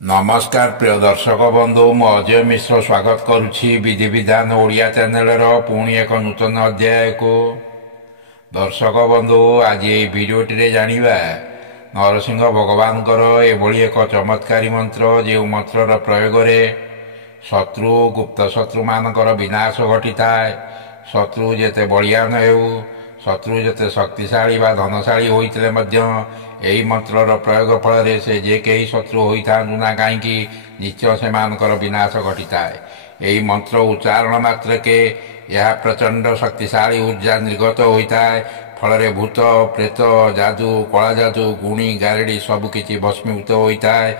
नमस्कार प्रिय दर्शक बंधु मु अजय मिश्र स्वागत करुछि विधि विधान ओडिया चैनल पुणी एक नूतन अध्याय को। दर्शक बंधु आज ये भिडियोटी जानिबा नरसिंह भगवान एभली एक चमत्कारी मंत्र जो मंत्र प्रयोग शत्रु गुप्त शत्रु मानकर विनाश घटी थाए। शत्रु जेते बलियान हेउ शत्रु जेते शक्तिशाली बा धनशाली होइतिले मध्य यही मंत्र प्रयोग फल से जे कई शत्रु होता ना कहीं निश्चय से मानकर विनाश घटी थाए। यही मंत्र उच्चारण मात्र के यह प्रचंड शक्तिशाली ऊर्जा निर्गत होता है। फल भूत प्रेत जादू कला जादू गुणी गारेड़ी सबकि भस्मीभूत होता है।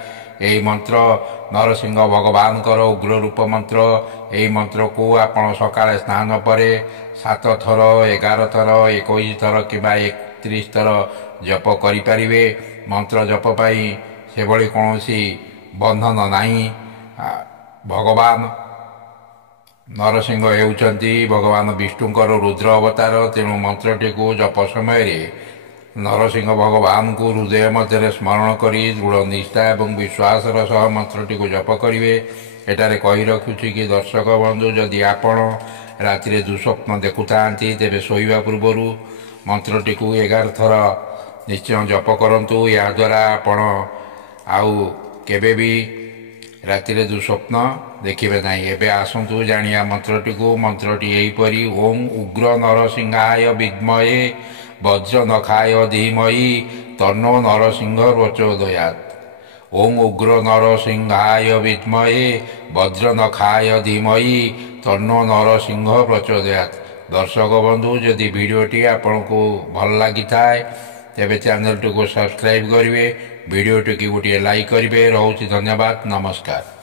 यही मंत्र नरसिंह भगवान उग्र रूप मंत्र। यही मंत्र को आपण सकाळे स्नान पर 7 थर 11 थर 21 थर कि 31 थर जप करें। मंत्र जप पाई से भली कौन बंधन नहीं। भगवान नरसिंह हेउचंती भगवान विष्णुकर रुद्र अवतार। तेणु मंत्रटी को जप समय नरसिंह भगवान को हृदय मध्य स्मरण करी दृढ़ निष्ठा एवं विश्वास सह मंत्रटी को जप करेंगे। एटारे कही रखुची कि दर्शक बंधु जदि आपण राति दुस्वप्न देखुता तेरे शोवा पूर्वर मंत्रटी को 11 थर निश्चय जप करूँ। या द्वारा आपण आउ केबे भी राति दुस्वप्न देखिबे नहीं। एबे आसंतु जानिया मंत्रटी को। मंत्रटी एहीपरि ओम उग्र नरसिंहाय विद्महे वज्र नखाय धीमहि तन्नो नरसिंह प्रचोदयात्। ओम उग्र नरसिंहाय विद्महे वज्र नखाय धीमहि तन्नो नरसिंह प्रचोदयात्। दर्शक बंधु जदि भिडियोटी आपन को भल लगी थाए तेबे चैनल को सब्सक्राइब करेंगे। भिडियोटी की गोटे लाइक करेंगे। रोची धन्यवाद। नमस्कार।